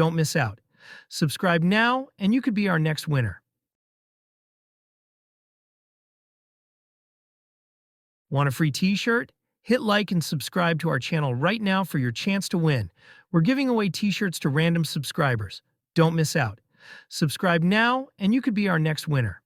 Don't miss out. Subscribe now, and you could be our next winner. Want a free t-shirt? Hit like and subscribe to our channel right now for your chance to win. We're giving away t-shirts to random subscribers. Don't miss out. Subscribe now, and you could be our next winner.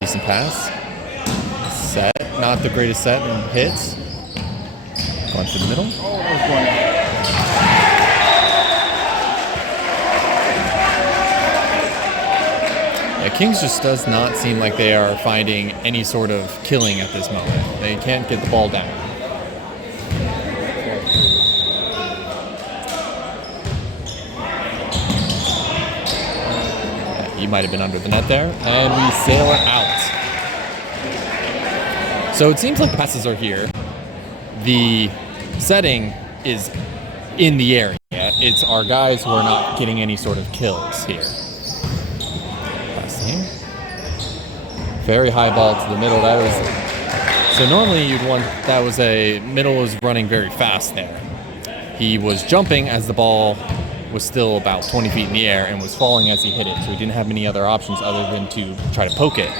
Decent pass. Set. Not the greatest set in hits. Going to the middle. Yeah, Kings just does not seem like they are finding any sort of killing at this moment. They can't get the ball down. He might have been under the net there, and we sail it out. So it seems like the passes are here. The setting is in the area. It's our guys who are not getting any sort of kills here. Passing. Very high ball to the middle. That was so normally you'd want that was a middle was running very fast there. He was jumping as the ball was still about 20 feet in the air and was falling as he hit it, so he didn't have many other options other than to try to poke it,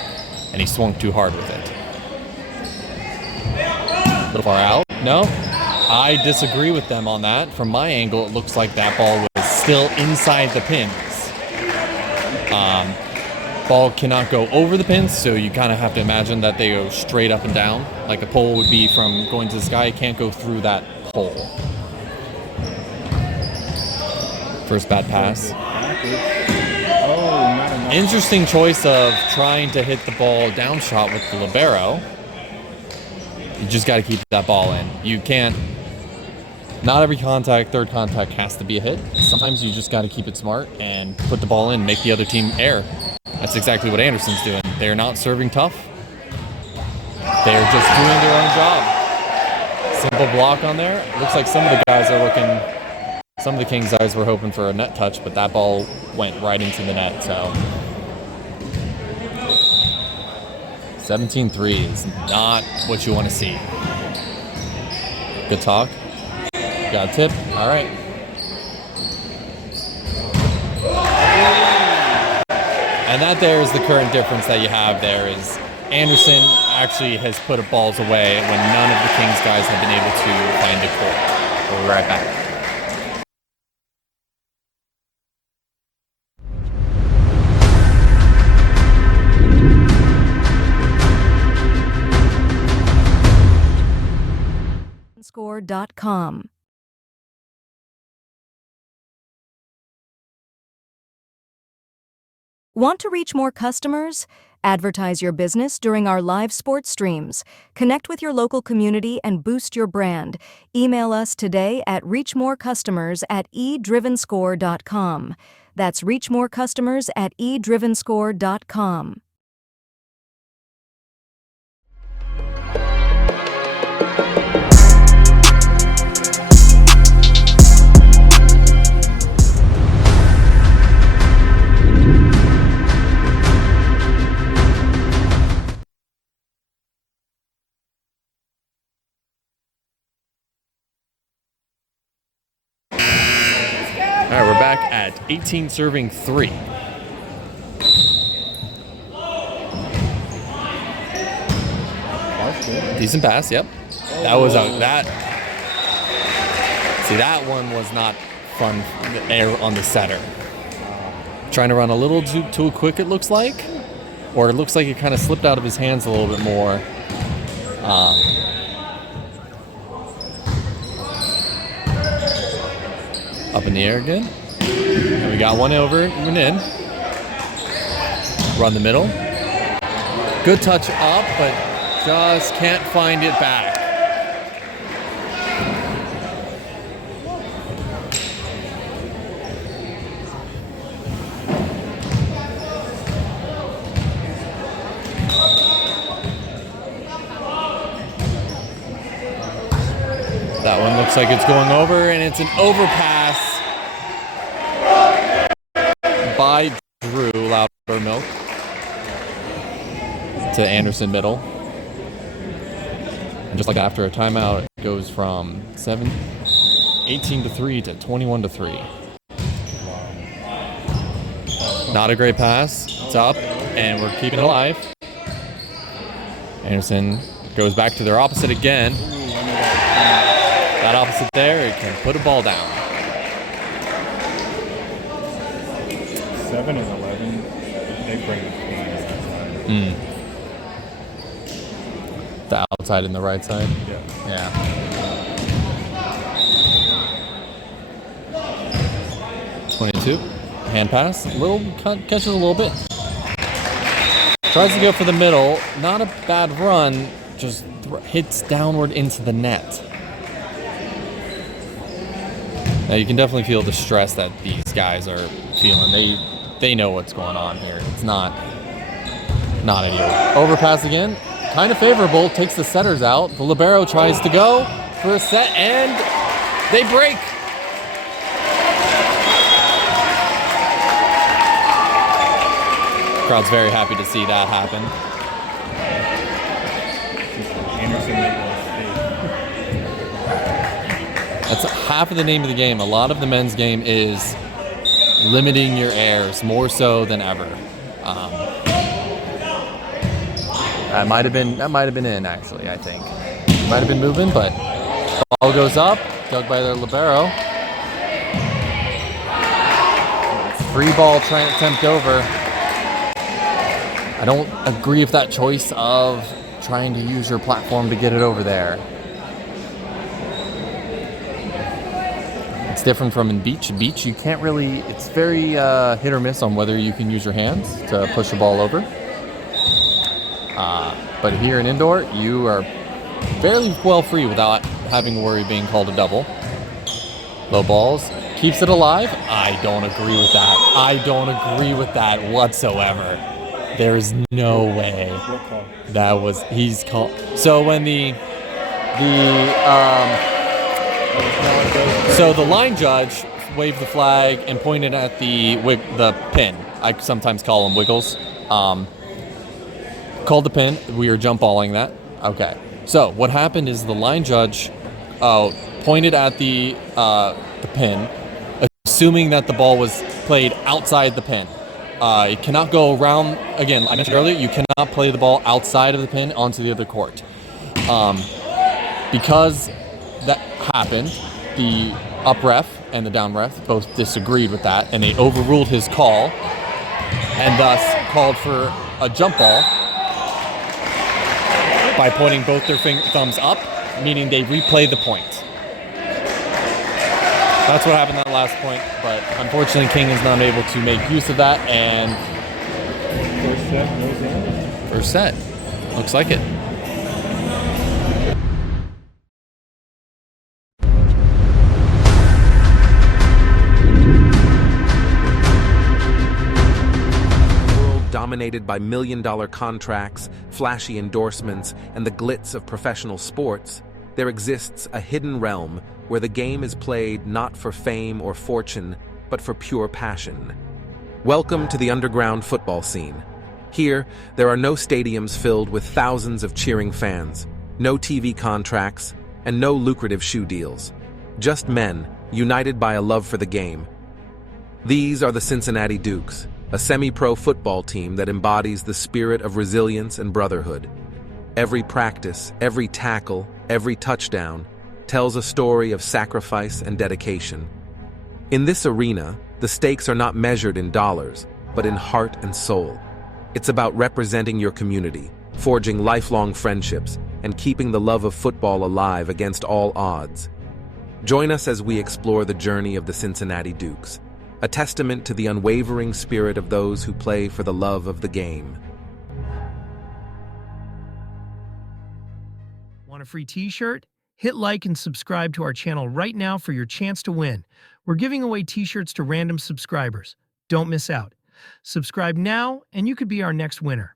and he swung too hard with it. A little far out. No, I disagree with them on that. From my angle, it looks like that ball was still inside the pins. Ball cannot go over the pins, so you kind of have to imagine that they go straight up and down, like a pole would be from going to the sky. It can't go through that pole. First bad pass. Interesting choice of trying to hit the ball down shot with the libero. You just got to keep that ball in. You can't, not every contact, third contact has to be a hit. Sometimes you just got to keep it smart and put the ball in, make the other team err. That's exactly what Anderson's doing. They're not serving tough. They're just doing their own job. Simple block on there. Looks like some of the guys are looking, some of the Kings guys were hoping for a net touch, but that ball went right into the net, so. 17-3 is not what you want to see. Good talk. Got a tip. All right. And that there is the current difference that you have there is Anderson actually has put balls away when none of the Kings guys have been able to find a court. We'll be right back. Score.com. Want to reach more customers? Advertise your business during our live sports streams. Connect with your local community and boost your brand. Email us today at reachmorecustomers@eDrivenScore.com. That's reachmorecustomers@eDrivenScore.com. All right, we're back at 18 serving 3. Decent pass, yep. That was that. See, that one was not fun. The air on the setter. Trying to run a little too quick, it looks like, or it looks like it kind of slipped out of his hands a little bit more. Up in the air again. And we got one over and in. Run the middle. Good touch up, but just can't find it back. That one looks like it's going over, and it's an overpass by Drew Loudermilk to Anderson middle. And just like after a timeout, it goes from 18-3 to 21-3. Not a great pass. It's up, and we're keeping it alive. Anderson goes back to their opposite again. That opposite there, it can put a ball down. 7 and 11, they bring the The outside and the right side? Yeah. 22. Hand pass. Catches a little bit. Tries to go for the middle. Not a bad run. Just hits downward into the net. Now you can definitely feel the stress that these guys are feeling. They know what's going on here. It's not ideal. Overpass again. Kind of favorable. Takes the setters out. The libero tries to go for a set, and they break. Crowd's very happy to see that happen. Anderson made one. That's half of the name of the game. A lot of the men's game is limiting your errors more so than ever. That might have been in, actually, I think. Might have been moving, but ball goes up, dug by their libero. Free ball attempt over. I don't agree with that choice of trying to use your platform to get it over there. It's different from in beach. Beach, you can't really, it's very hit or miss on whether you can use your hands to push the ball over. But here in indoor, you are fairly well free without having to worry being called a double. Low balls, keeps it alive. I don't agree with that. I don't agree with that whatsoever. There is no way that was, he's called. So when the line judge waved the flag and pointed at the pin. I sometimes call them wiggles. Called the pin. We were jump balling that. Okay. So what happened is the line judge pointed at the pin, assuming that the ball was played outside the pin. It cannot go around. Again, I mentioned earlier, you cannot play the ball outside of the pin onto the other court. Because that happened, the up ref and the down ref both disagreed with that, and they overruled his call and thus called for a jump ball by pointing both their thumbs up, meaning they replayed the point. That's what happened that last point, but unfortunately King is not able to make use of that, and first set, looks like it. Dominated by million-dollar contracts, flashy endorsements, and the glitz of professional sports, there exists a hidden realm where the game is played not for fame or fortune, but for pure passion. Welcome to the underground football scene. Here, there are no stadiums filled with thousands of cheering fans, no TV contracts, and no lucrative shoe deals. Just men, united by a love for the game. These are the Cincinnati Dukes, a semi-pro football team that embodies the spirit of resilience and brotherhood. Every practice, every tackle, every touchdown tells a story of sacrifice and dedication. In this arena, the stakes are not measured in dollars, but in heart and soul. It's about representing your community, forging lifelong friendships, and keeping the love of football alive against all odds. Join us as we explore the journey of the Cincinnati Dukes, a testament to the unwavering spirit of those who play for the love of the game. free t-shirt? Hit like and subscribe to our channel right now for your chance to win. We're giving away t-shirts to random subscribers. Don't miss out. Subscribe now and you could be our next winner.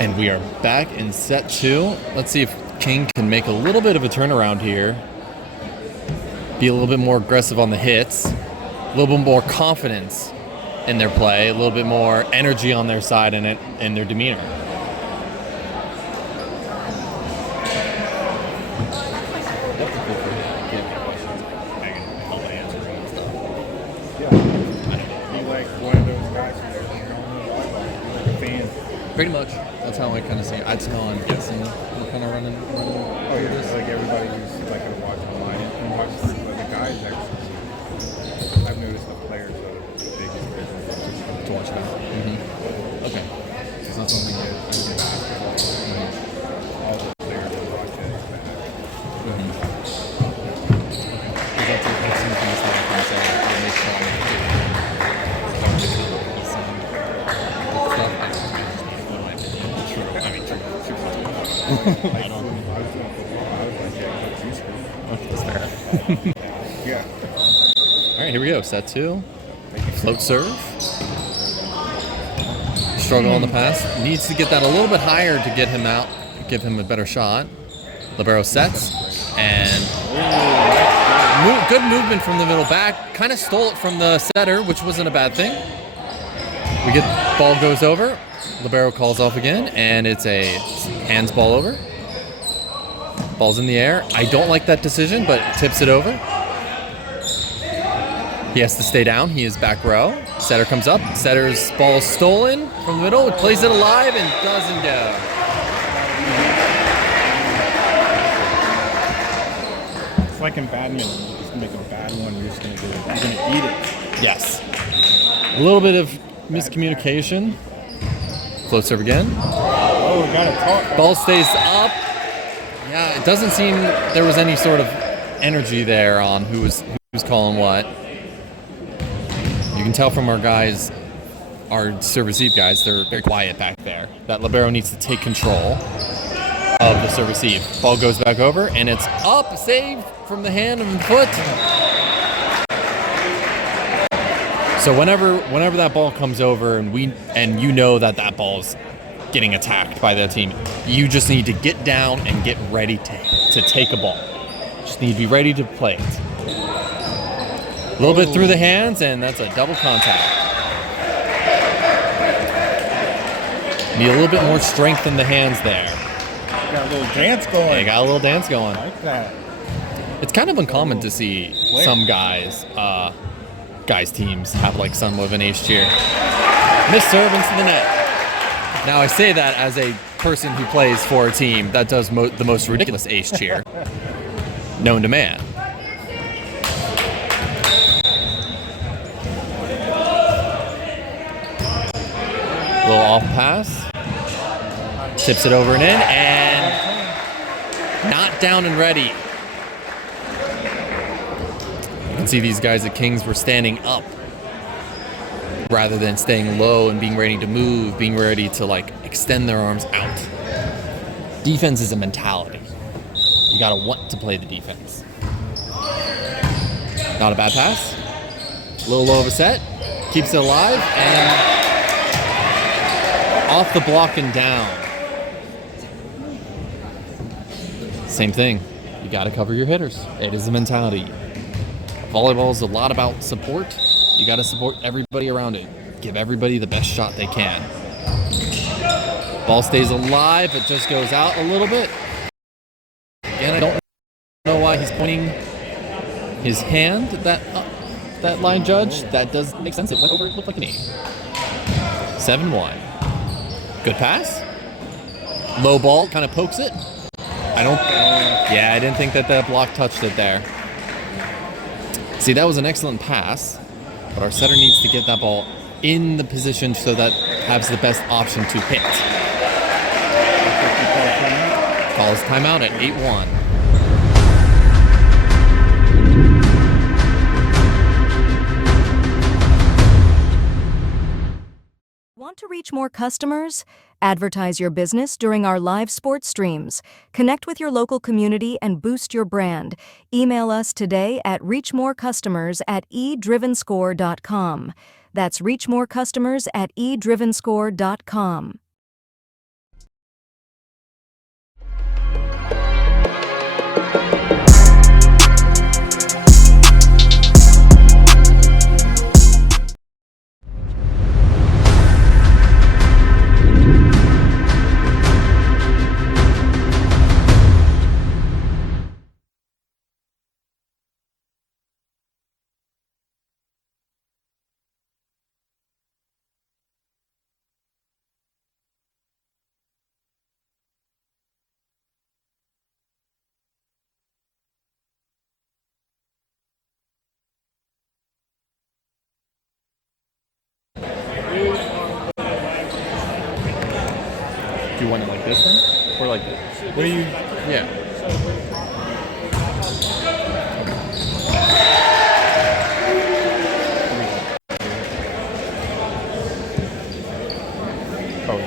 And we are back in set 2. Let's see if King can make a little bit of a turnaround here. Be a little bit more aggressive on the hits. A little bit more confidence in their play. A little bit more energy on their side and their demeanor. Pretty much. That's how I kind of see it. That's how I'm guessing we're kind of running. Oh yeah, just like everybody who's like gonna watch online and watch the guys actually. I've noticed the players are the biggest reason To watch that. Okay. It's not something that all the players that watch it. That's some things that I can say that makes fun of it. I don't know. I was doing football. I was like, yeah, you screw. That's fair. Yeah. All right, here we go. Set 2. Float serve. Struggle on the pass. Needs to get that a little bit higher to get him out, give him a better shot. Libero sets. And good movement from the middle back. Kind of stole it from the setter, which wasn't a bad thing. We get ball goes over. Libero calls off again, and it's a hands ball over. Ball's in the air. I don't like that decision, but tips it over. He has to stay down. He is back row. Setter comes up. Setter's ball stolen from the middle. Plays it alive and doesn't go. It's like in badminton. You just make a bad one. You're just gonna do it. You're gonna eat it. Yes. A little bit of miscommunication. Float serve again. Oh, we gotta talk. Ball stays up. Yeah, it doesn't seem there was any sort of energy there on who was calling what. You can tell from our guys, our serve receive guys, they're very quiet back there. That libero needs to take control of the serve receive. Ball goes back over and it's up, saved from the hand and foot. So whenever that ball comes over and you know that ball's getting attacked by the team, you just need to get down and get ready to take a ball. Just need to be ready to play it. A little bit through the hands, and that's a double contact. Need a little bit more strength in the hands there. Got a little dance going. They got a little dance going. I like that. kind of uncommon to see some guys teams have like some with an ace cheer. Miss serve into the net. Now I say that as a person who plays for a team that does the most ridiculous ace cheer known to man. Little off pass. Tips it over and in, and not down and ready. You can see these guys at Kings were standing up rather than staying low and being ready to move, being ready to like extend their arms out. Defense is a mentality. You gotta want to play the defense. Not a bad pass. A little low of a set. Keeps it alive and off the block and down. Same thing. You got to cover your hitters. It is a mentality. Volleyball is a lot about support. You got to support everybody around it. Give everybody the best shot they can. Ball stays alive. It just goes out a little bit. Again, I don't know why he's pointing his hand at that line judge. That does make sense. It went over. It looked like an 8. 7-1. Good pass. Low ball, kind of pokes it. I didn't think that block touched it there. See, that was an excellent pass, but our setter needs to get that ball in the position so that has the best option to hit. Calls timeout at 8-1. Want to reach more customers? Advertise your business during our live sports streams. Connect with your local community and boost your brand. Email us today at reachmorecustomers@eDrivenScore.com. That's reachmorecustomers@eDrivenScore.com. Do you want it like this one? Or like this? What do you? Yeah. Oh,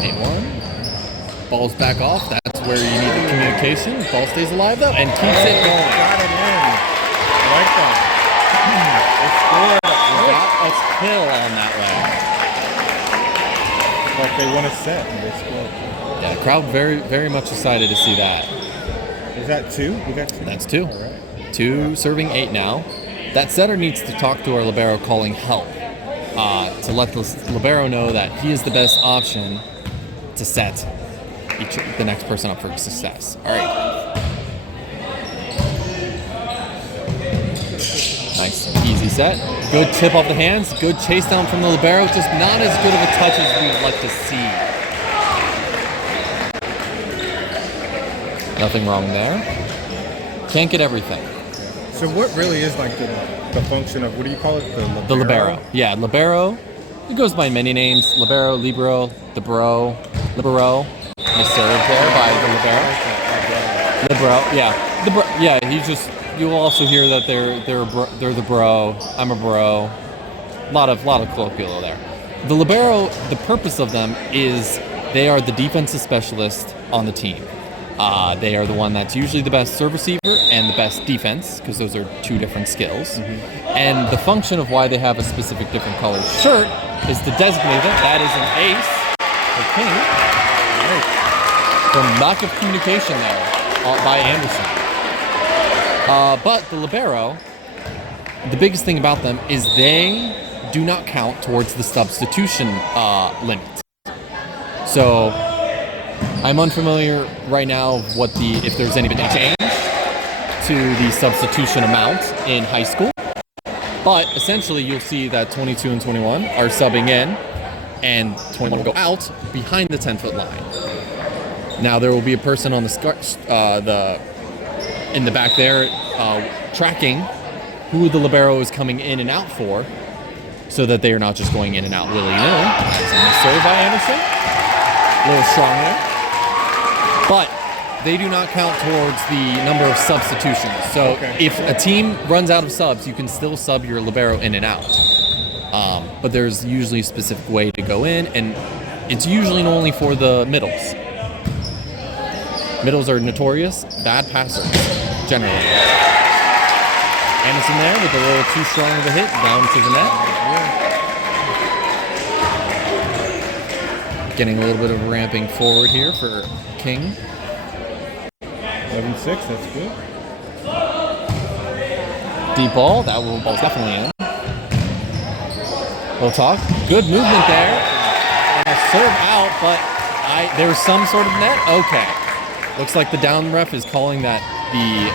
8-1. Ball's back off. That's where you need the communication. Ball stays alive though and keeps it going. got it in. I like that. It's good. Got a kill on that Like they won a set and they scored. one. Yeah, crowd very, very much excited to see that. Is that 2? We got 2. That's 2. All right. 2 serving 8 now. That setter needs to talk to our libero calling help to let the libero know that he is the best option to set the next person up for success. All right. Nice, easy set. Good tip off the hands. Good chase down from the libero. Just not as good of a touch as we would like to see. Nothing wrong there. Can't get everything. So what really is like the function of, what do you call it? The libero. Yeah, libero. It goes by many names. Libero, libero, the bro, libero. Misserved there by the libero. Libero, yeah. You'll also hear that they're the bro. I'm a bro. A lot of colloquial there. The libero, the purpose of them is they are the defensive specialist on the team. They are the one that's usually the best serve receiver and the best defense, because those are 2 different skills. And the function of why they have a specific different color shirt is to designate that is an ace or king. From lack of communication there by Anderson. But the libero, the biggest thing about them is they do not count towards the substitution limit. So I'm unfamiliar right now if there's any change to the substitution amount in high school. But essentially, you'll see that 22 and 21 are subbing in, and 21 will go out behind the 10-foot line. Now there will be a person on in the back there tracking who the libero is coming in and out for, so that they are not just going in and out willy-nilly. That's on the serve by Anderson. A little strong there. But they do not count towards the number of substitutions. So if a team runs out of subs, you can still sub your libero in and out. But there's usually a specific way to go in, and it's usually only for the middles. Middles are notorious bad passers, generally. Anderson there with a little too strong of a hit down to the net. Getting a little bit of ramping forward here for King. 11-6, that's good. Deep ball, that ball's definitely in. We'll talk. Good movement there. And a serve out, but there was some sort of net? Okay. Looks like the down ref is calling that the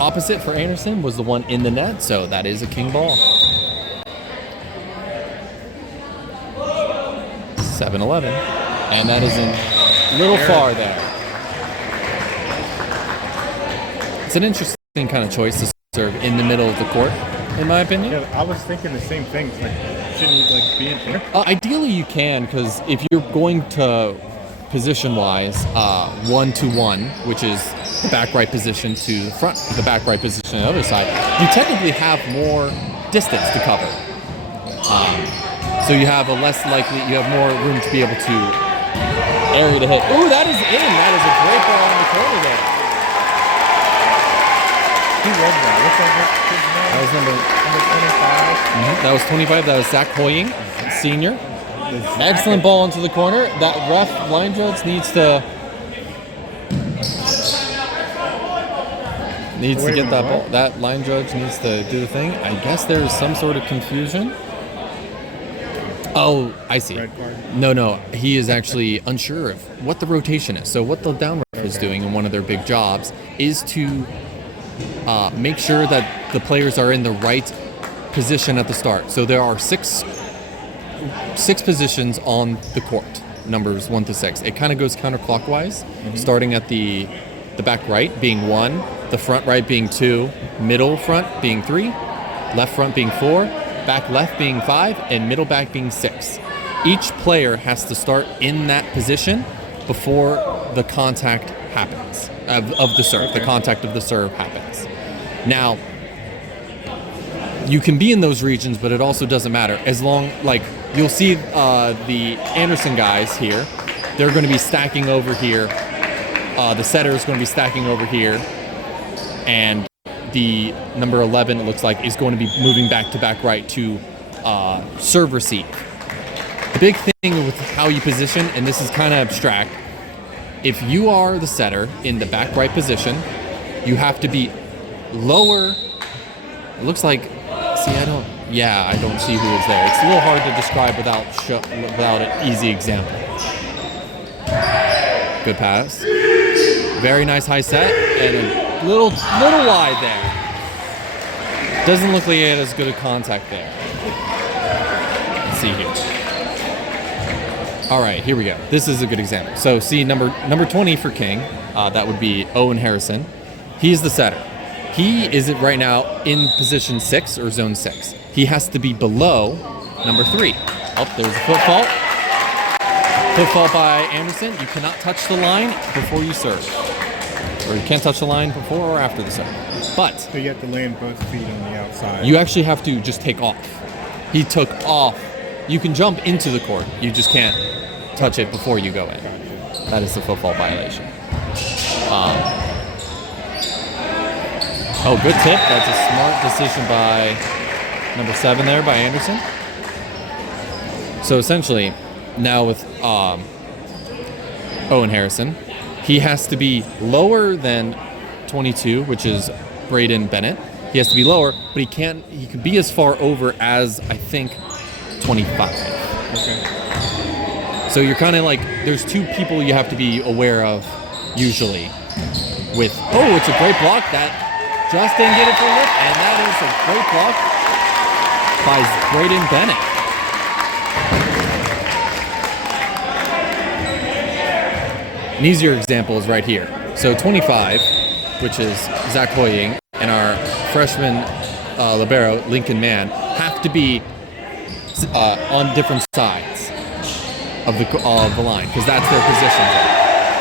opposite for Anderson was the one in the net, so that is a King ball. 7-11. And that is a little far there. It's an interesting kind of choice to serve in the middle of the court, in my opinion. Yeah, I was thinking the same thing. It's like, shouldn't you be in here? Ideally, you can, because if you're going to position-wise, 1-1, which is the back right position to the front, the back right position on the other side, you technically have more distance to cover. So you have you have more room to be able to area to hit. Ooh, that is in. That is a great ball in the corner there. Who was that? What's that? That was number 25. That was Zach Hoying, senior. Excellent ball into the corner. That ref, line judge, needs to get that ball. That line judge needs to do the thing. I guess there's some sort of confusion. Oh, I see. Red card? No. He is actually unsure of what the rotation is. So what the down ref is doing in one of their big jobs is to make sure that the players are in the right position at the start. So there are six positions on the court, numbers 1 to 6. It kind of goes counterclockwise, starting at the back right being 1, the front right being 2, middle front being 3, left front being 4, back left being 5, and middle back being 6. Each player has to start in that position before the contact happens, of the serve. The contact of the serve happens. Now, you can be in those regions, but it also doesn't matter. As long, you'll see the Anderson guys here, they're going to be stacking over here. The setter is going to be stacking over here. And the number 11, it looks like, is going to be moving back to back right to serve receive. The big thing with how you position, and this is kind of abstract, if you are the setter in the back right position, you have to be lower. It looks like, I don't see who is there. It's a little hard to describe without an easy example. Good pass. Very nice high set, and a little wide there. Doesn't look like he had as good a contact there. Let's see here. All right, here we go. This is a good example. So see number 20 for King. That would be Owen Harrison. He's the setter. He is right now in position 6 or zone 6. He has to be below number 3. Oh, there's a foot fault. Foot fault by Anderson. You cannot touch the line before you serve. Or you can't touch the line before or after the serve. But So you have to land both feet on the outside. you actually have to just take off. He took off. You can jump into the court. You just can't touch it before you go in. That is the foot fault violation. Good tip. That's a smart decision by number 7 there, by Anderson. So essentially, now with Owen Harrison, he has to be lower than 22, which is Braden Bennett. He has to be lower, but he can be as far over as, I think, 25. Okay. So you're kind of like, there's two people you have to be aware of usually. With, oh, it's a great block. That just didn't get it for a lift. And that is a great block by Braden Bennett. An easier example is right here. So 25, which is Zach Hoying, and our freshman libero, Lincoln Mann, have to be on different sides of the line, because that's their positions.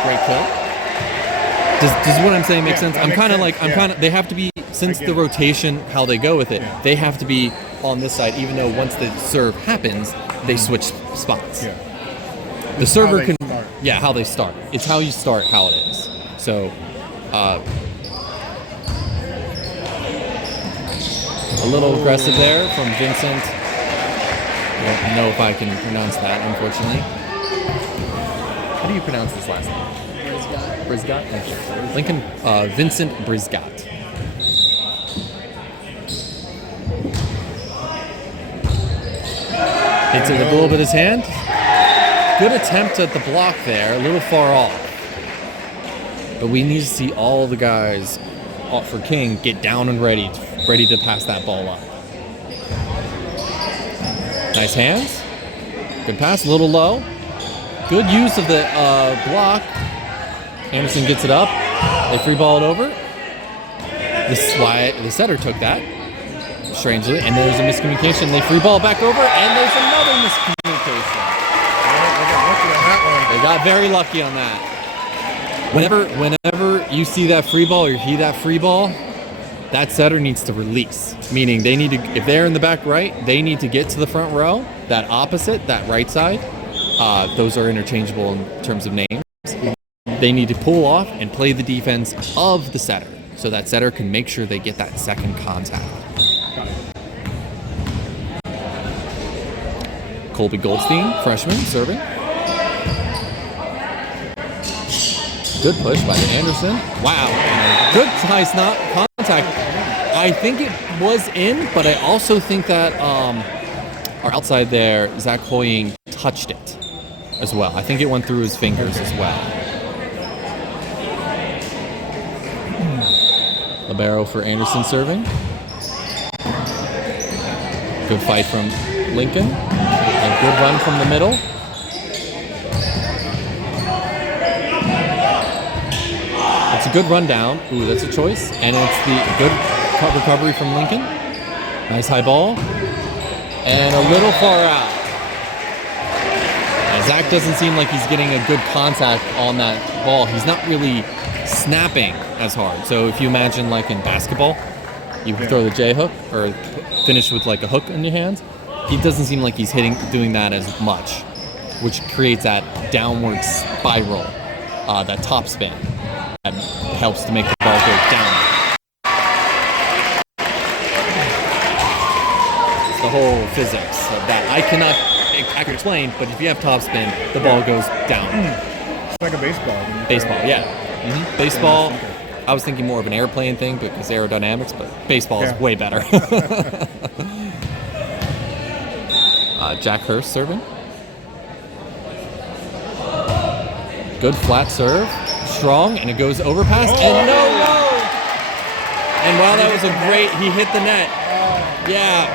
Great kill. Does what I'm saying make sense? I'm kind of like, they have to be, since the rotation, how they go with it, they have to be on this side, even though once the serve happens, they switch spots. Yeah. The server can, start. yeah, how they start. It's how you start, how it is. So, a little aggressive there from Vincent. I don't know if I can pronounce that, unfortunately. How do you pronounce this last name? Brisgott? Okay. Lincoln, Vincent Brisgott. Hits it a little bit his hand. Good attempt at the block there, a little far off. But we need to see all the guys for King get down and ready to pass that ball up. Nice hands. Good pass, a little low. Good use of the block. Anderson gets it up. They free ball it over. This is why the setter took that, strangely. And there's a miscommunication. They free ball back over, and there's another miscommunication. They got very lucky on that. Whenever you see that free ball or you hear that free ball, that setter needs to release. Meaning they need to, if they're in the back right, they need to get to the front row. That opposite, that right side, those are interchangeable in terms of names. They need to pull off and play the defense of the setter, so that setter can make sure they get that second contact. Colby Goldstein, freshman, serving. Good push by Anderson. Wow. Good high snap contact. I think it was in, but I also think that our outside there, Zach Hoying, touched it as well. I think it went through his fingers as well. Libero for Anderson serving. Good fight from Lincoln. A good run from the middle. It's a good run down. Ooh, that's a choice. And it's the good recovery from Lincoln. Nice high ball. And a little far out. And Zach doesn't seem like he's getting a good contact on that ball. He's not really snapping as hard. So if you imagine like in basketball, you throw the J hook or finish with like a hook in your hands, he doesn't seem like he's doing that as much, which creates that downward spiral, that top spin that helps to make the ball go down. It's the whole physics of that. I cannot explain, but if you have top spin, the ball goes down. It's like a baseball. Baseball, yeah. Mm-hmm. Baseball, I was thinking more of an airplane thing because aerodynamics, but baseball is way better. Jack Hurst serving. Good flat serve, strong, and it goes overpass, and no! And wow, that was a great, he hit the net. Yeah,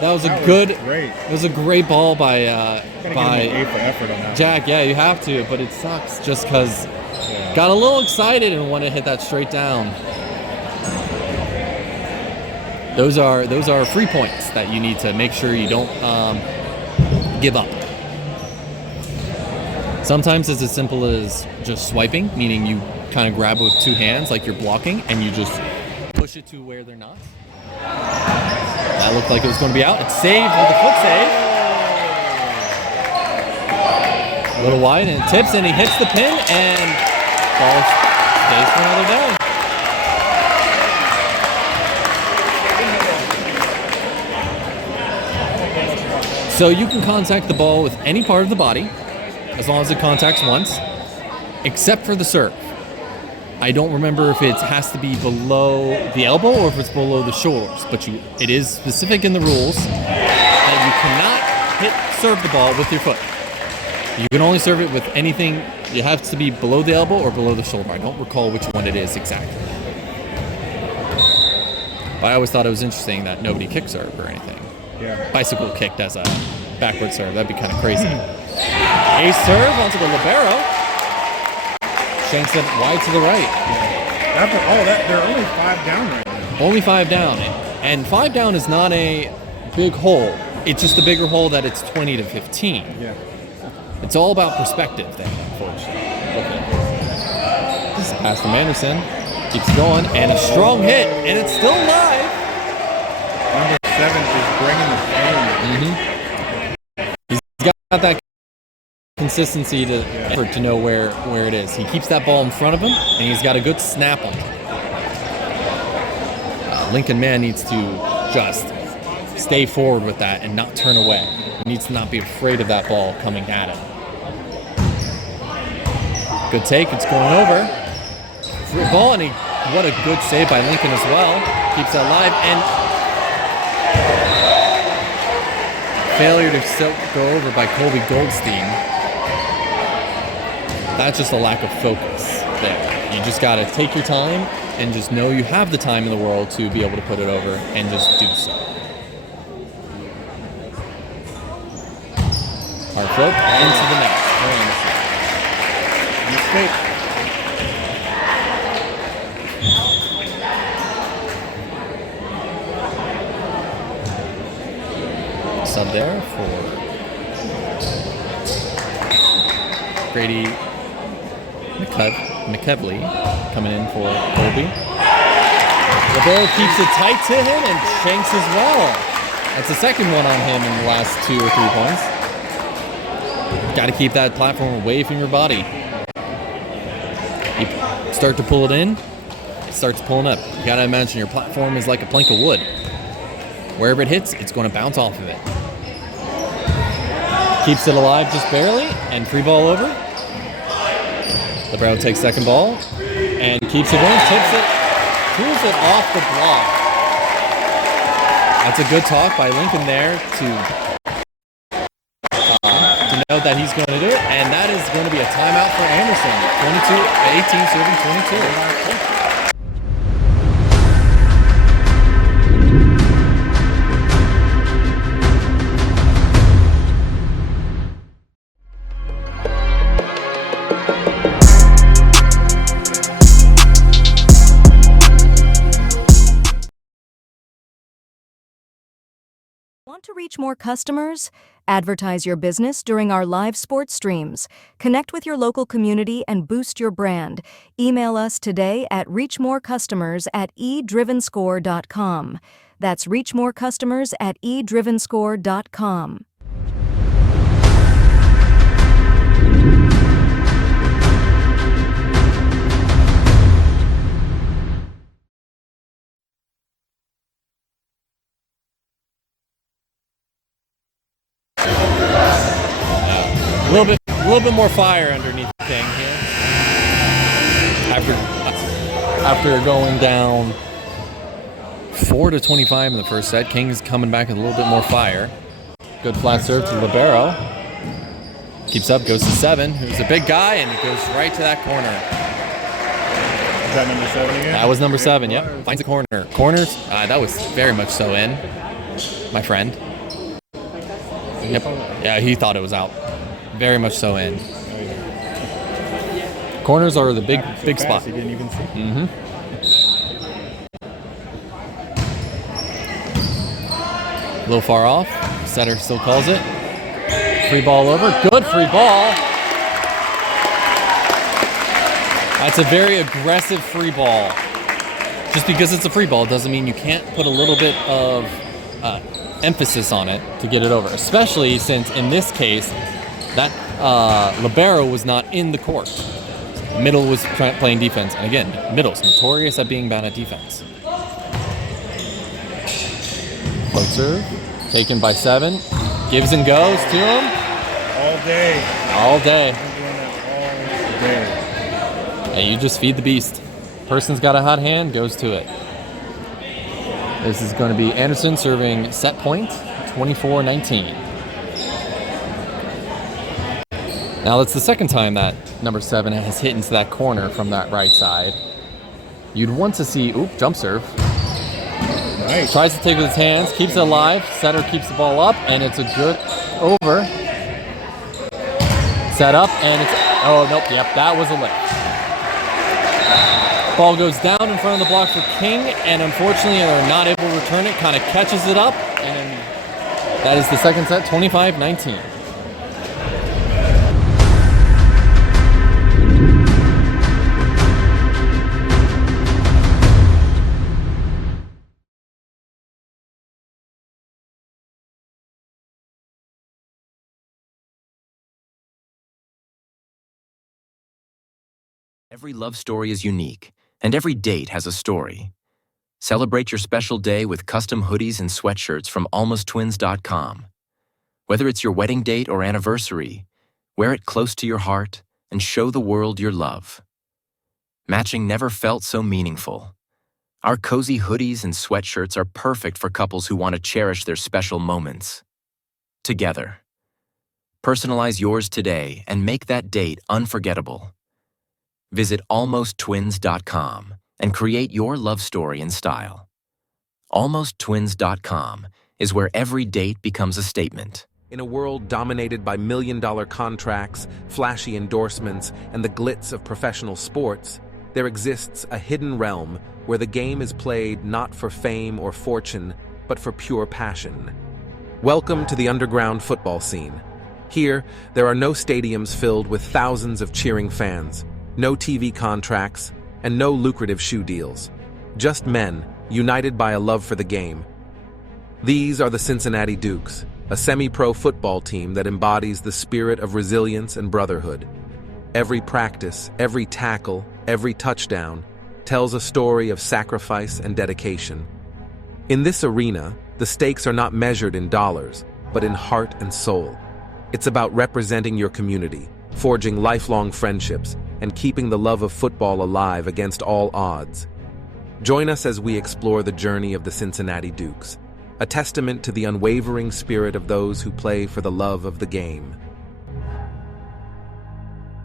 that was a good, it was a great ball by A for effort on that. Jack. Yeah, you have to, but it sucks just because got a little excited and wanted to hit that straight down. Those are free points that you need to make sure you don't give up. Sometimes it's as simple as just swiping, meaning you kind of grab with two hands like you're blocking and you just push it to where they're not. That looked like it was going to be out. It's saved with a foot save. A little wide and it tips and he hits the pin and ball stays for another day. So you can contact the ball with any part of the body, as long as it contacts once, except for the serve. I don't remember if it has to be below the elbow or if it's below the shoulders, but it is specific in the rules that you cannot serve the ball with your foot. You can only serve it with anything. It has to be below the elbow or below the shoulder. I don't recall which one it is exactly. But I always thought it was interesting that nobody kick serve or anything. Yeah. Bicycle kicked as a backward serve. That'd be kind of crazy. Ace serve onto the libero. Shanks it wide to the right. They're only 5 down right now. Only 5 down. And 5 down is not a big hole. It's just a bigger hole that it's 20 to 15. Yeah. It's all about perspective then, unfortunately. Okay. This is a pass from Anderson. Keeps going, and a strong hit, and it's still alive. Number 7 is bringing the pain. He's got that consistency to effort to know where it is. He keeps that ball in front of him, and he's got a good snap on it. Lincoln Man needs to just stay forward with that and not turn away. He needs to not be afraid of that ball coming at him. Good take, it's going over. Free ball, and what a good save by Lincoln as well. Keeps that alive, and failure to still go over by Colby Goldstein. That's just a lack of focus there. You just got to take your time and just know you have the time in the world to be able to put it over and just do so. Hard flip into the net. Mistake. Sub there for Grady McKevley coming in for Colby. Libero keeps it tight to him and Shanks as well. That's the second one on him in the last 2 or 3 points. Got to keep that platform away from your body. You start to pull it in, it starts pulling up. You got to imagine your platform is like a plank of wood. Wherever it hits, it's going to bounce off of it. Keeps it alive just barely, and free ball over. Libero takes second ball, and keeps it in, tips it, pulls it off the block. That's a good talk by Lincoln there to know that he's going to do it, and that is going to be a timeout for Anderson. 22-18, serving 22. Want to reach more customers? Advertise your business during our live sports streams. Connect with your local community and boost your brand. Email us today at reachmorecustomers@eDrivenScore.com. That's reachmorecustomers@eDrivenScore.com. A little bit more fire underneath King here. After going down 4-25 in the first set, King's coming back with a little bit more fire. Good flat serve to Libero. Keeps up, goes to 7, who's a big guy, and it goes right to that corner. Is that number 7 again? That was number 7, yep. Finds the corner. Corners, that was very much so in, my friend. Yep. Yeah, he thought it was out. Very much so in. Corners are the big spot. He didn't even see. A little far off. Setter still calls it. Free ball over. Good free ball. That's a very aggressive free ball. Just because it's a free ball doesn't mean you can't put a little bit of emphasis on it to get it over. Especially since in this case, that libero was not in the court. Middle was playing defense. And again, middle's notorious at being bad at defense. Float serve, taken by 7. Gives and goes to him. All day. All day. I'm doing that all day. And you just feed the beast. Person's got a hot hand, goes to it. This is going to be Anderson serving set point, 24-19. Now that's the second time that number 7 has hit into that corner from that right side. You'd want to see, jump serve. Nice. Tries to take it with his hands, keeps it alive. Setter keeps the ball up, and it's a good over. Set up, and it's, that was a lift. Ball goes down in front of the block for King, and unfortunately they're not able to return it. Kind of catches it up, and that is the second set, 25-19. Every love story is unique, and every date has a story. Celebrate your special day with custom hoodies and sweatshirts from almosttwins.com. Whether it's your wedding date or anniversary, wear it close to your heart and show the world your love. Matching never felt so meaningful. Our cozy hoodies and sweatshirts are perfect for couples who want to cherish their special moments together. Personalize yours today and make that date unforgettable. Visit almosttwins.com and create your love story in style. Almosttwins.com is where every date becomes a statement. In a world dominated by million-dollar contracts, flashy endorsements, and the glitz of professional sports, there exists a hidden realm where the game is played not for fame or fortune, but for pure passion. Welcome to the underground football scene. Here, there are no stadiums filled with thousands of cheering fans, no TV contracts, and no lucrative shoe deals. Just men, united by a love for the game. These are the Cincinnati Dukes, a semi-pro football team that embodies the spirit of resilience and brotherhood. Every practice, every tackle, every touchdown tells a story of sacrifice and dedication. In this arena, the stakes are not measured in dollars, but in heart and soul. It's about representing your community, forging lifelong friendships, and keeping the love of football alive against all odds. Join us as we explore the journey of the Cincinnati Dukes, a testament to the unwavering spirit of those who play for the love of the game.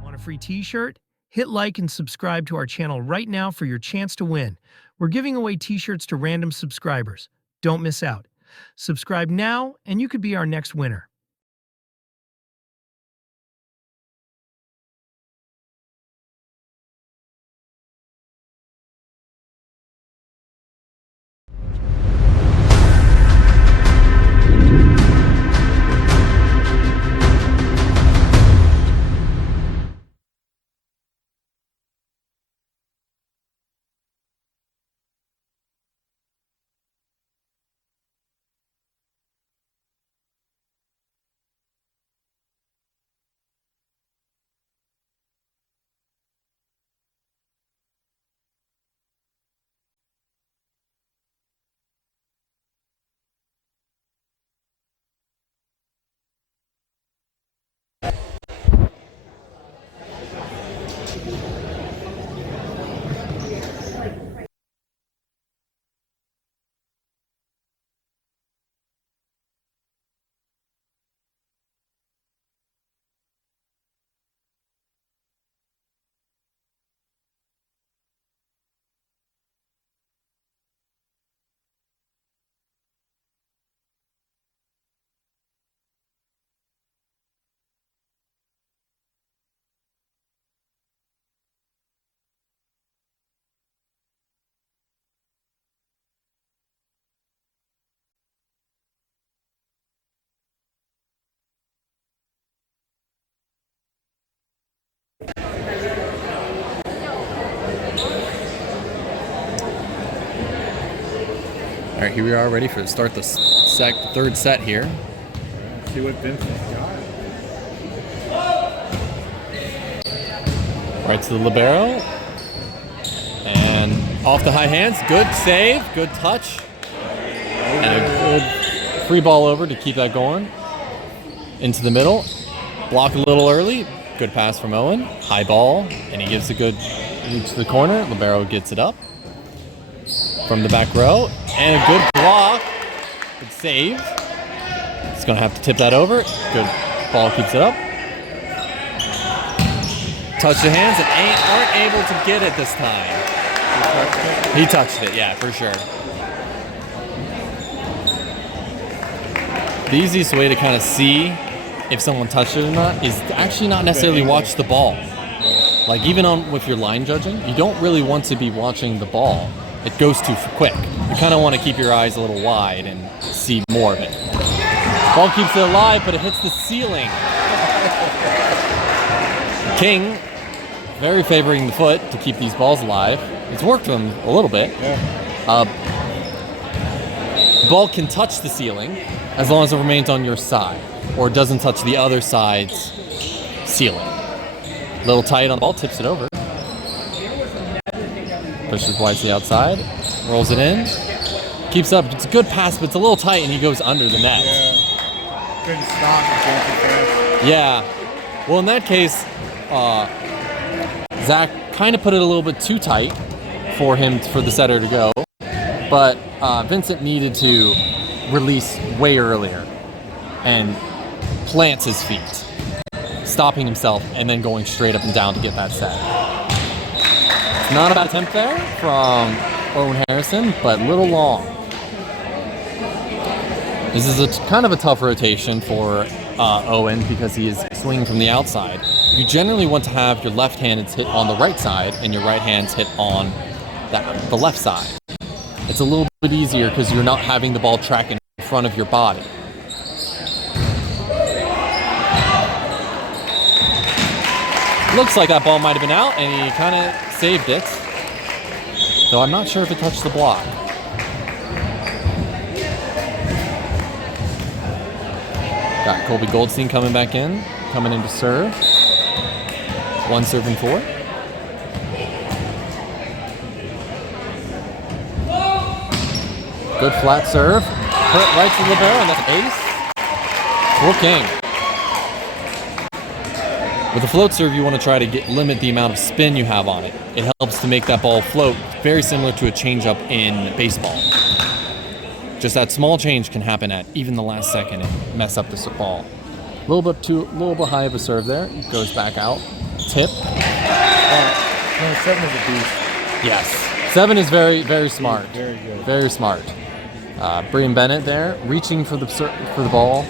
Want a free t-shirt? Hit like and subscribe to our channel right now for your chance to win. We're giving away t-shirts to random subscribers. Don't miss out. Subscribe now and you could be our next winner. All right, here we are, ready for to start the third set here. See what Vincent's got. Right to the libero. And off the high hands. Good save, good touch. And a good free ball over to keep that going. Into the middle. Block a little early. Good pass from Owen. High ball. And he gives a good reach to the corner. Libero gets it up. From the back row. And a good block. Good save. He's going to have to tip that over. Good ball keeps it up. touch the hands and aren't able to get it this time. He touched it, yeah, for sure. The easiest way to kind of see if someone touched it or not is to actually not necessarily watch the ball. Like even with your line judging, you don't really want to be watching the ball. It goes too quick. You kind of want to keep your eyes a little wide and see more of it. Ball keeps it alive, but it hits the ceiling. King, very favoring the foot to keep these balls alive. It's worked for him a little bit. The ball can touch the ceiling as long as it remains on your side or doesn't touch the other side's ceiling. A little tight on the ball, tips it over. Pushes wide to the outside, rolls it in, keeps up. It's a good pass, but it's a little tight and he goes under the net. Couldn't stop. Yeah. Well, in that case, Zach kind of put it a little bit too tight for the setter to go, but Vincent needed to release way earlier and plants his feet, stopping himself and then going straight up and down to get that set. It's not a bad attempt there from Owen Harrison, but a little long. This is kind of a tough rotation for Owen because he is swinging from the outside. You generally want to have your left hand hit on the right side and your right hand hit on the left side. It's a little bit easier because you're not having the ball track in front of your body. Looks like that ball might have been out and he kind of saved it. Though I'm not sure if it touched the block. Got Colby Goldstein coming back in, coming in to serve. 1-4. Good flat serve. Put right to the libero, and that's an ace. For King. With a float serve, you want to try to limit the amount of spin you have on it. It helps to make that ball float, very similar to a changeup in baseball. Just that small change can happen at even the last second and mess up the ball. A little bit high of a serve there. Goes back out. Tip. No, 7 is a beast. Yes. 7 is very, very smart. Very good. Very smart. Brian Bennett there, reaching for the ball.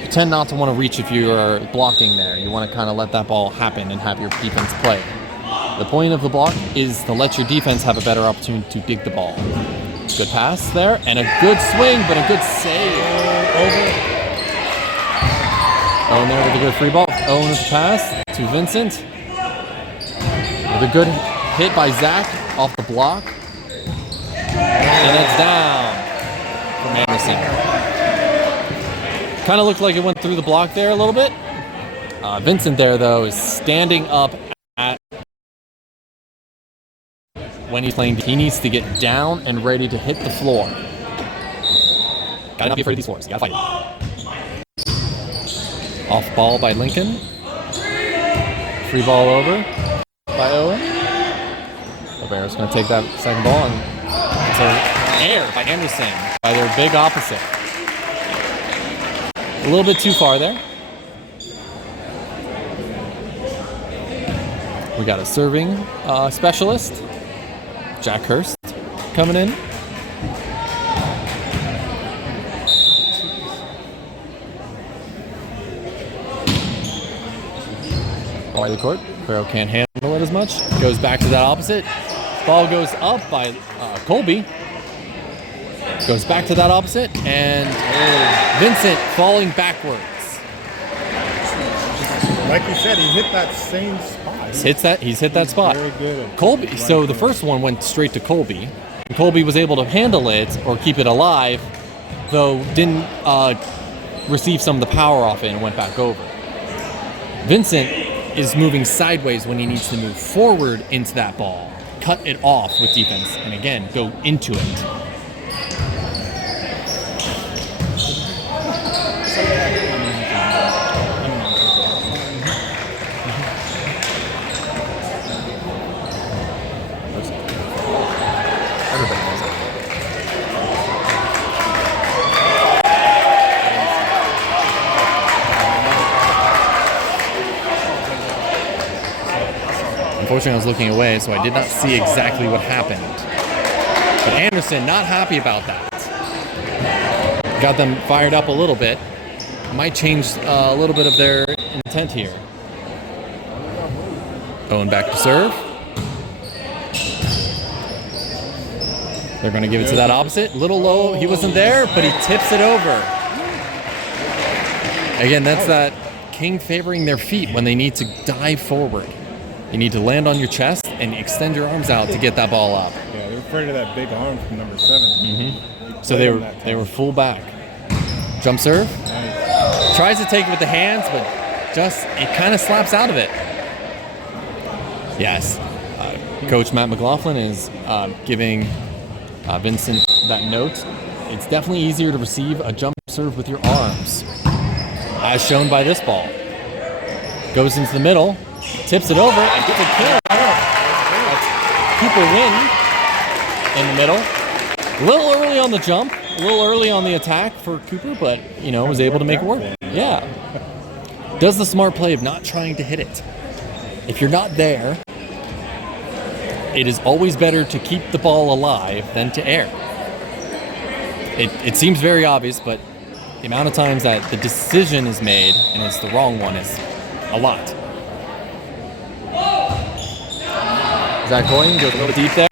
You tend not to want to reach if you are blocking there. You want to kind of let that ball happen and have your defense play. The point of the block is to let your defense have a better opportunity to dig the ball. Good pass there, and a good swing, but a good save. Over. Owen there with a good free ball. Owen with the pass to Vincent. With a good hit by Zach off the block. And it's down from Anderson. Kind of looked like it went through the block there a little bit. Vincent there, though, is standing up at when he's playing. He needs to get down and ready to hit the floor. Gotta not be afraid of these floors. You gotta fight it. Off ball by Lincoln. Free ball over by Owen. Libera's gonna take that second ball and it's an air by Anderson by their big opposite. A little bit too far there. We got a serving specialist, Jack Hurst, coming in. Wide of the court. Farrell can't handle it as much. Goes back to that opposite. Ball goes up by Colby. Goes back to that opposite, and Vincent falling backwards. Like you said, he hit that same spot. He's hit that spot. Very good. Colby. So the first one went straight to Colby. And Colby was able to handle it or keep it alive, though didn't receive some of the power off it and went back over. Vincent is moving sideways when he needs to move forward into that ball. Cut it off with defense, and again, go into it. Everybody knows that. Unfortunately, I was looking away, so I did not see exactly what happened. But Anderson not happy about that. Got them fired up a little bit. Might change a little bit of their intent here. Owen back to serve. They're going to give it to that opposite. Little low. He wasn't there, but he tips it over. Again, that's that king favoring their feet when they need to dive forward. You need to land on your chest and extend your arms out to get that ball up. Yeah, they're afraid of that big arm from number 7. Mm-hmm. So they were full back. Jump serve. Nice. Tries to take it with the hands, but just it kind of slaps out of it. Yes. Coach Matt McLaughlin is giving Vincent that note. It's definitely easier to receive a jump serve with your arms, as shown by this ball. Goes into the middle, tips it over, and gets a kill. That's Cooper win in the middle. A little early on the jump, a little early on the attack for Cooper, but, was able to make it work. Yeah. Does the smart play of not trying to hit it. If you're not there, it is always better to keep the ball alive than to air. It seems very obvious, but the amount of times that the decision is made and it's the wrong one is a lot. Zach Coyne goes a little deep there.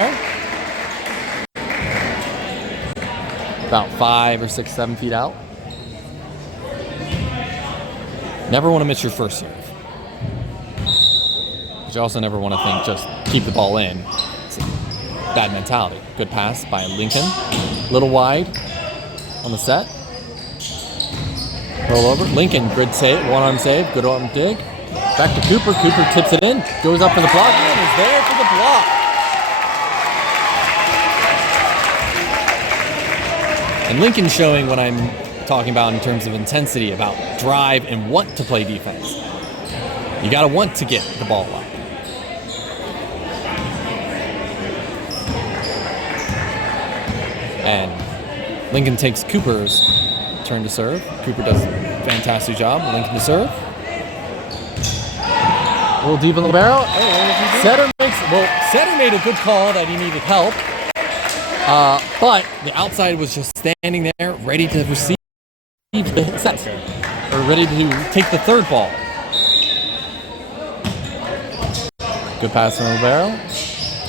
About 5 or 6, 7 feet out. Never want to miss your first serve. But you also never want to think just keep the ball in. It's a bad mentality. Good pass by Lincoln. Little wide on the set. Roll over. Lincoln, good save, one-arm save, good arm dig. Back to Cooper. Cooper tips it in, goes up for the block, and is there for the block. And Lincoln showing what I'm talking about in terms of intensity, about drive and want to play defense. You got to want to get the ball up. And Lincoln takes Cooper's turn to serve. Cooper does a fantastic job. Lincoln to serve. A little deep in the barrel. Setter made a good call that he needed help. But the outside was just standing there, ready to receive the set. Or ready to take the third ball. Good pass from Libero.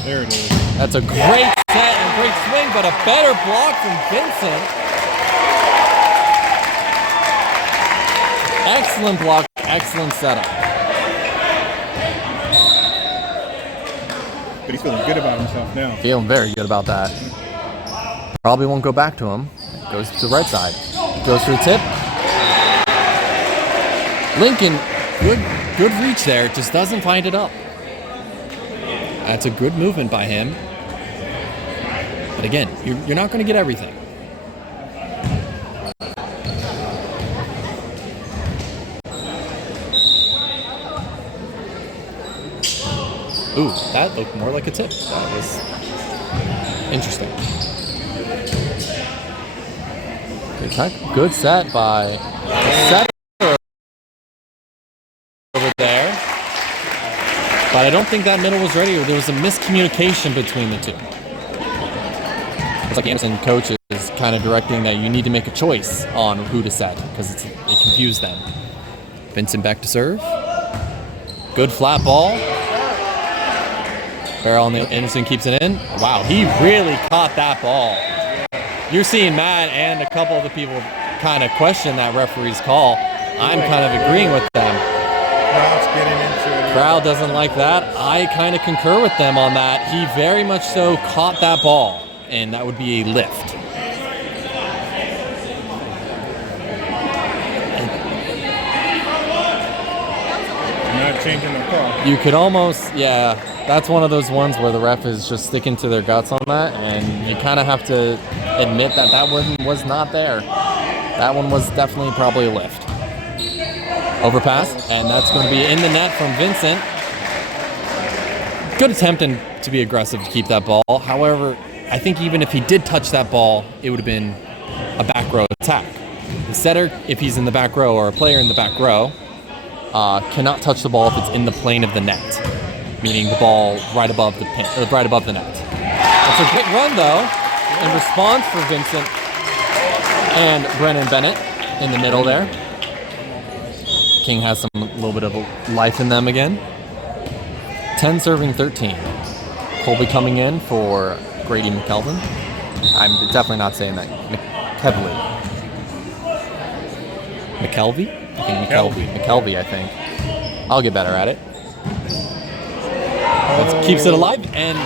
There it is. That's a great set and great swing, but a better block from Vincent. Excellent block, excellent setup. But he's feeling good about himself now. Feeling very good about that. Probably won't go back to him. Goes to the right side. Goes for the tip. Lincoln, good reach there. Just doesn't find it up. That's a good movement by him. But again, you're not going to get everything. Ooh, that looked more like a tip. That was interesting. Good set by Setter over there. But I don't think that middle was ready, or there was a miscommunication between the two. It's like Anderson coach is kind of directing that you need to make a choice on who to set because it confused them. Vincent back to serve. Good flat ball. Barrel on the Anderson keeps it in. Wow, he really caught that ball. You're seeing Matt and a couple of the people kind of question that referee's call. I'm kind of agreeing with them. Crowd's getting into it. Crowd doesn't like that. I kind of concur with them on that. He very much so caught that ball, and that would be a lift. Not changing the call. You could almost, yeah, that's one of those ones where the ref is just sticking to their guts on that, and you kind of have to admit that that one was not there. That one was definitely probably a lift. Overpass, and that's going to be in the net from Vincent. Good attempt to be aggressive to keep that ball. However, I think even if he did touch that ball, it would have been a back row attack. The setter, if he's in the back row, or a player in the back row, cannot touch the ball if it's in the plane of the net. meaning the ball right above the pin, right above the net. It's a great run though, in response for Vincent and Brennan Bennett in the middle there. King has a little bit of a life in them again. 10 serving 13. Colby coming in for Grady McKelvin. I'm definitely not saying that. McKelvey? I think McKelvey, I think. I'll get better at it. Keeps it alive. And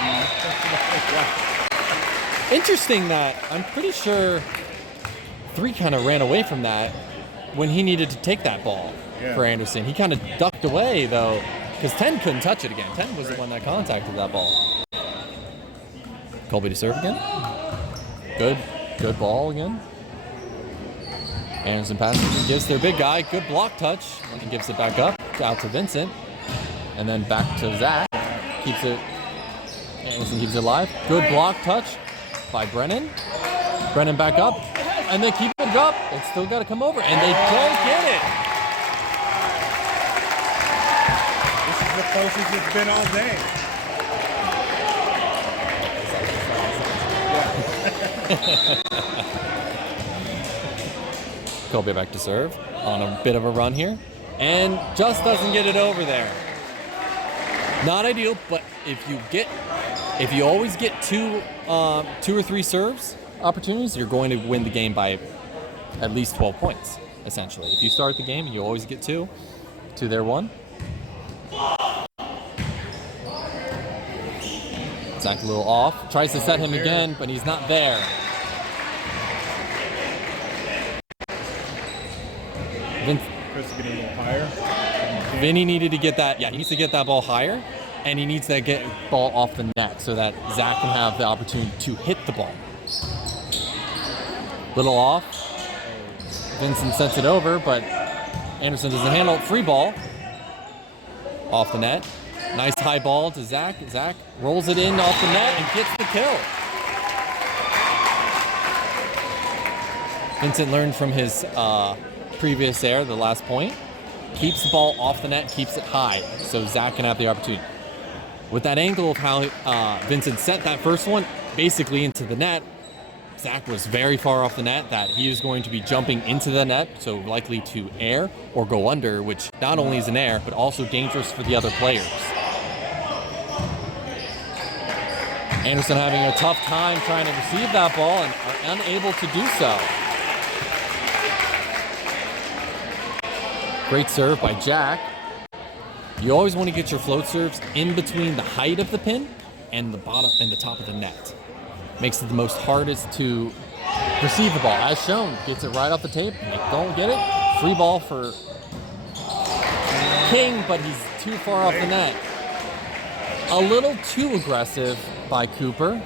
interesting that I'm pretty sure 3 kind of ran away from that when he needed to take that ball for Anderson. He kind of ducked away, though, because 10 couldn't touch it again. 10 was the one that contacted that ball. Colby to serve again. Good ball again. Anderson passes, gives their big guy, good block touch, and gives it back up, out to Vincent, and then back to Zach. Keeps it, Anderson keeps it alive. Good block touch by Brennan. Brennan back up, and they keep it up. It's still got to come over, and they don't get it. This is the closest it's been all day. Colby back to serve on a bit of a run here, and just doesn't get it over there. Not ideal, but if you always get 2 or 3 serves opportunities, you're going to win the game by at least 12 points, essentially. If you start the game and you always get 2 their 1. Zach a little off, tries to set him again, but he's not there. Chris getting a little higher. Vinny needed to get that, he needs to get that ball higher, and he needs to get ball off the net so that Zach can have the opportunity to hit the ball. Little off. Vincent sets it over, but Anderson doesn't handle it. Free ball. Off the net. Nice high ball to Zach. Zach rolls it in off the net and gets the kill. Vincent learned from his previous error, the last point. Keeps the ball off the net, keeps it high, so Zach can have the opportunity. With that angle of how Vincent set that first one basically into the net, Zach was very far off the net that he is going to be jumping into the net, so likely to air or go under, which not only is an air, but also dangerous for the other players. Anderson having a tough time trying to receive that ball and are unable to do so. Great serve by Jack. You always want to get your float serves in between the height of the pin and the bottom and the top of the net. Makes it the most hardest to receive the ball. As shown, gets it right off the tape. Don't get it. Free ball for King, but he's too far off the net. A little too aggressive by Cooper.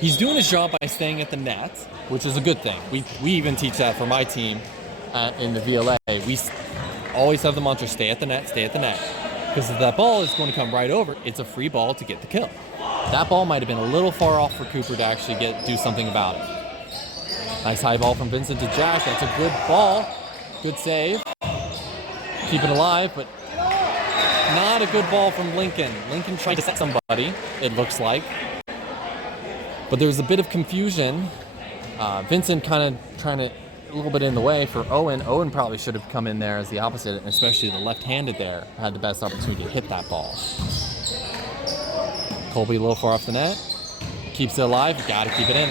He's doing his job by staying at the net, which is a good thing. We even teach that for my team in the VLA. We always have the mantra, stay at the net, stay at the net. Because if that ball is going to come right over, it's a free ball to get the kill. That ball might have been a little far off for Cooper to actually do something about it. Nice high ball from Vincent to Jack. That's a good ball. Good save. Keep it alive, but not a good ball from Lincoln. Lincoln tried to set somebody, it looks like. But there's a bit of confusion. Vincent kind of trying to a little bit in the way for Owen. Owen probably should have come in there as the opposite, and especially the left-handed there had the best opportunity to hit that ball. Colby a little far off the net. Keeps it alive. Got to keep it in.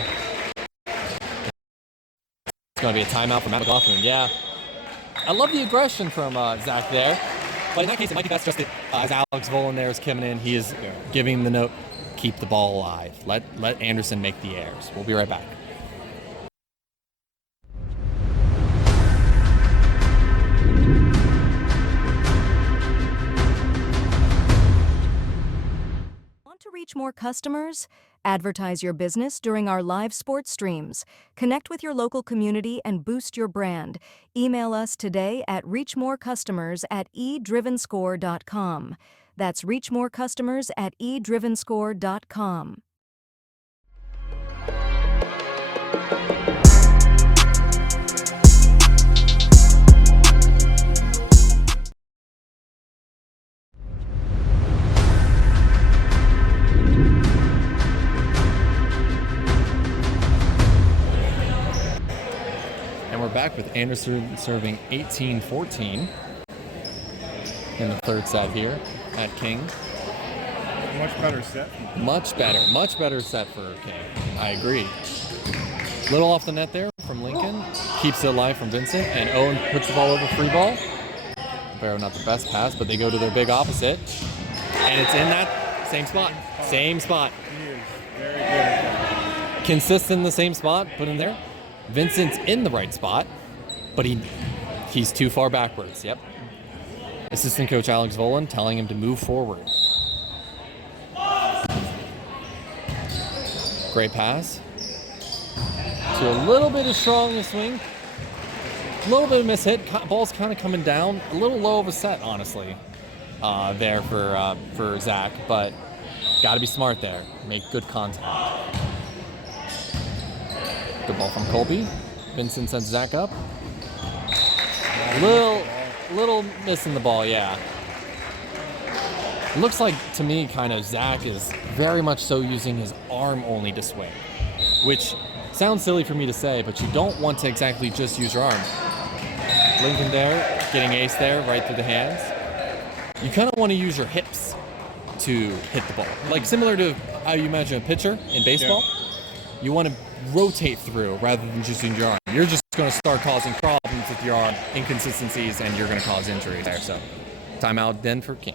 It's going to be a timeout for Matt McLaughlin. Yeah. I love the aggression from Zach there. But in that case, it might be best just that as Alex Volan there is coming in, he is giving the note, keep the ball alive. Let Anderson make the errors. We'll be right back. Want to reach more customers? Advertise your business during our live sports streams. Connect with your local community and boost your brand. Email us today at reachmorecustomers@eDrivenScore.com. That's reachmorecustomers@eDrivenScore.com. And we're back with Anderson serving 18-14 in the third set here at King. Much better set. Much better set for King. I agree. Little off the net there from Lincoln. Keeps it alive from Vincent. And Owen puts the ball over free ball. Barrow not the best pass, but they go to their big opposite. And it's in that same spot. Same spot. He is very good at that. Consistent in the same spot, put in there. Vincent's in the right spot, but he's too far backwards. Yep. Assistant coach Alex Volan telling him to move forward. Great pass. To a little bit of strong in the swing. A little bit of mishit. Ball's kind of coming down. A little low of a set, honestly, there for Zach, but got to be smart there. Make good contact. Good ball from Colby. Vincent sends Zach up. Little missing the ball, yeah. Looks like to me kind of Zach is very much so using his arm only to swing, which sounds silly for me to say, but you don't want to exactly just use your arm. Lincoln there, getting ace there, right through the hands. You kind of want to use your hips to hit the ball. Like similar to how you imagine a pitcher in baseball. Yeah. You want to rotate through rather than just using your arm. You're just going to start causing problems with your arm, inconsistencies, and you're going to cause injuries there. So, timeout then for King.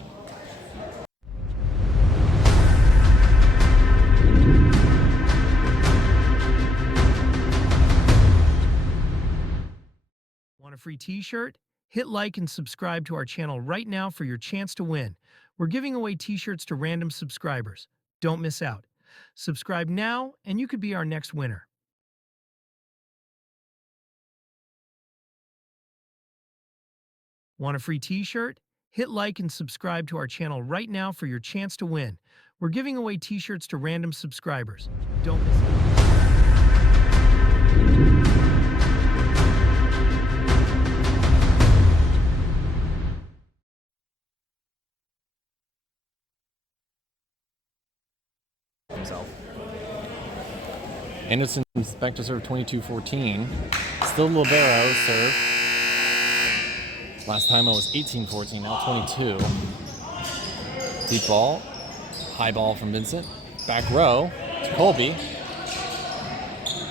Want a free t-shirt? Hit like and subscribe to our channel right now for your chance to win. We're giving away t-shirts to random subscribers. Don't miss out. Subscribe now and you could be our next winner. Want a free t-shirt? Hit like and subscribe to our channel right now for your chance to win. We're giving away t-shirts to random subscribers. Don't miss out. Himself. Anderson's back to serve 22-14. Still Libero serve. Last time it was 18-14, now 22. Deep ball. High ball from Vincent. Back row to Colby.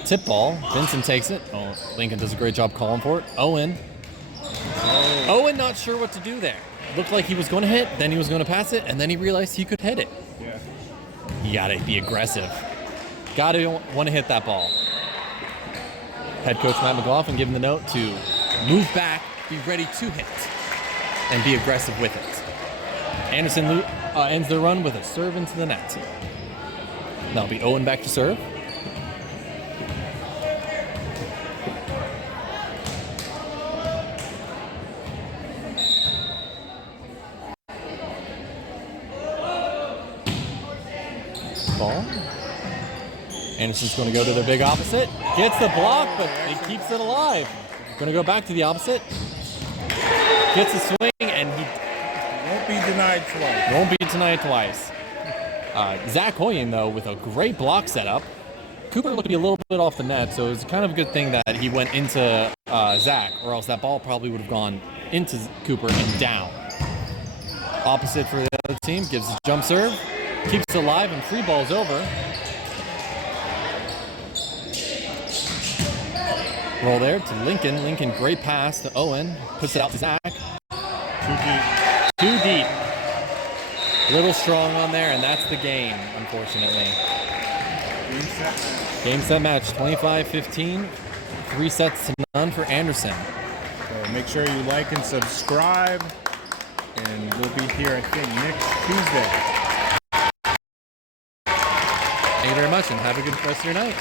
Tip ball. Vincent takes it. Oh, Lincoln does a great job calling for it. Owen. Owen not sure what to do there. Looked like he was going to hit, then he was going to pass it, and then he realized he could hit it. Yeah. You gotta be aggressive. Gotta want to hit that ball. Head coach Matt McLaughlin giving the note to move back, be ready to hit, and be aggressive with it. Anderson ends the run with a serve into the net. That'll be Owen back to serve. Ball. Anderson's going to go to the big opposite. Gets the block, but he keeps it alive. Going to go back to the opposite. Gets a swing, and he won't be denied twice. Won't be denied twice. Zach Hoyen, though, with a great block setup. Cooper looked to be a little bit off the net, so it was kind of a good thing that he went into Zach, or else that ball probably would have gone into Cooper and down. Opposite for the other team, gives a jump serve. Keeps it alive and free ball's over. Roll there to Lincoln. Lincoln, great pass to Owen. Puts it out to Zach. Too deep. Little strong on there, and that's the game, unfortunately. Game set match, 25-15. 3 sets to none for Anderson. So make sure you like and subscribe. And we'll be here, I think, next Tuesday. Thank you very much, and have a good rest of your night.